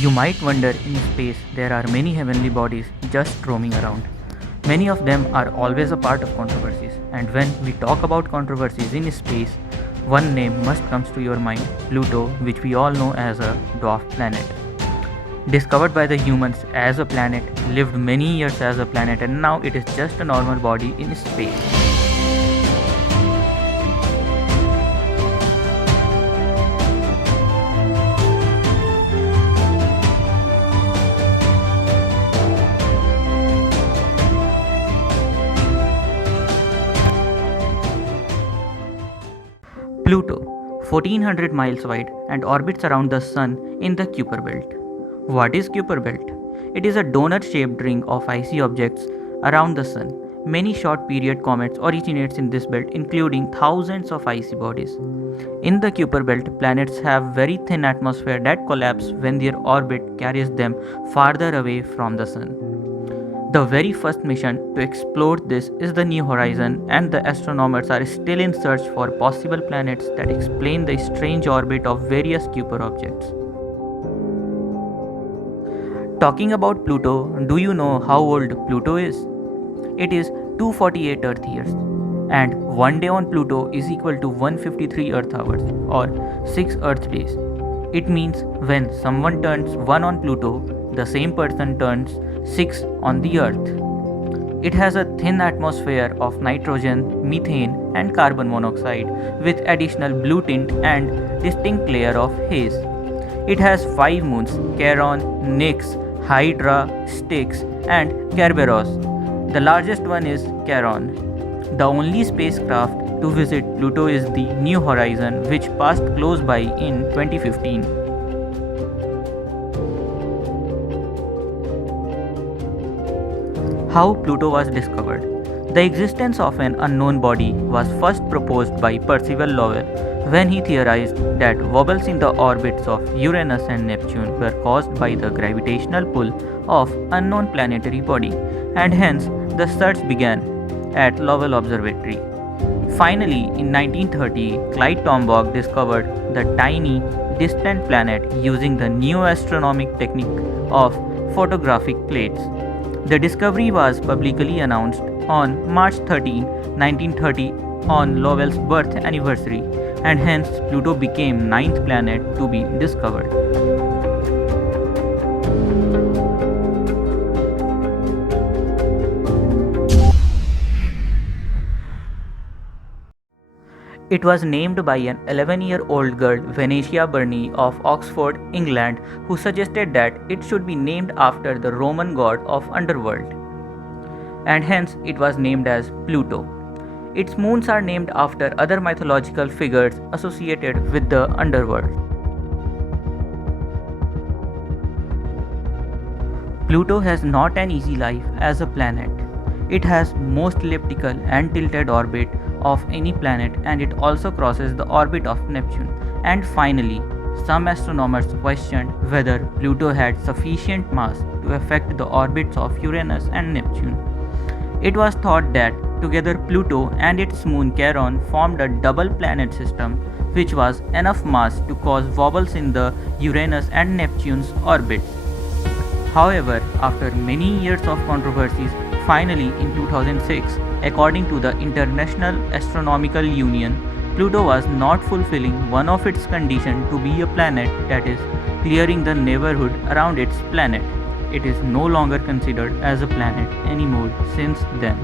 You might wonder, in space there are many heavenly bodies just roaming around. Many of them are always a part of controversies, and when we talk about controversies in space, one name must comes to your mind, Pluto, which we all know as a dwarf planet. Discovered by the humans as a planet, lived many years as a planet, and now it is just a normal body in space. Pluto, 1400 miles wide and orbits around the Sun in the Kuiper Belt. What is Kuiper Belt? It is a donut shaped ring of icy objects around the Sun. Many short period comets originate in this belt, including thousands of icy bodies. In the Kuiper Belt, planets have very thin atmosphere that collapse when their orbit carries them farther away from the Sun. The very first mission to explore this is the New Horizon, and the astronomers are still in search for possible planets that explain the strange orbit of various Kuiper objects. Talking about Pluto, do you know how old Pluto is? It is 248 Earth years, and one day on Pluto is equal to 153 Earth hours or 6 Earth days. It means when someone turns 1 on Pluto, the same person turns 6 on the Earth. It has a thin atmosphere of nitrogen, methane, and carbon monoxide with additional blue tint and distinct layer of haze. It has 5 moons: Charon, Nix, Hydra, Styx, and Kerberos. The largest one is Charon. The only spacecraft to visit Pluto is the New Horizon, which passed close by in 2015. How Pluto was discovered. The existence of an unknown body was first proposed by Percival Lowell when he theorized that wobbles in the orbits of Uranus and Neptune were caused by the gravitational pull of unknown planetary body, and hence the search began at Lowell Observatory. Finally, in 1930, Clyde Tombaugh discovered the tiny, distant planet using the new astronomical technique of photographic plates. The discovery was publicly announced on March 13, 1930 on Lowell's birth anniversary, and hence Pluto became ninth planet to be discovered. It was named by an 11-year-old girl, Venetia Burney of Oxford, England, who suggested that it should be named after the Roman god of underworld, and hence it was named as Pluto. Its moons are named after other mythological figures associated with the underworld. Pluto has not an easy life as a planet. It has most elliptical and tilted orbit of any planet, and it also crosses the orbit of Neptune. And finally, some astronomers questioned whether Pluto had sufficient mass to affect the orbits of Uranus and Neptune. It was thought that together Pluto and its moon Charon formed a double planet system, which was enough mass to cause wobbles in the Uranus and Neptune's orbits. However, after many years of controversies, finally in 2006, according to the International Astronomical Union, Pluto was not fulfilling one of its conditions to be a planet, that is, clearing the neighborhood around its planet. It is no longer considered as a planet anymore since then.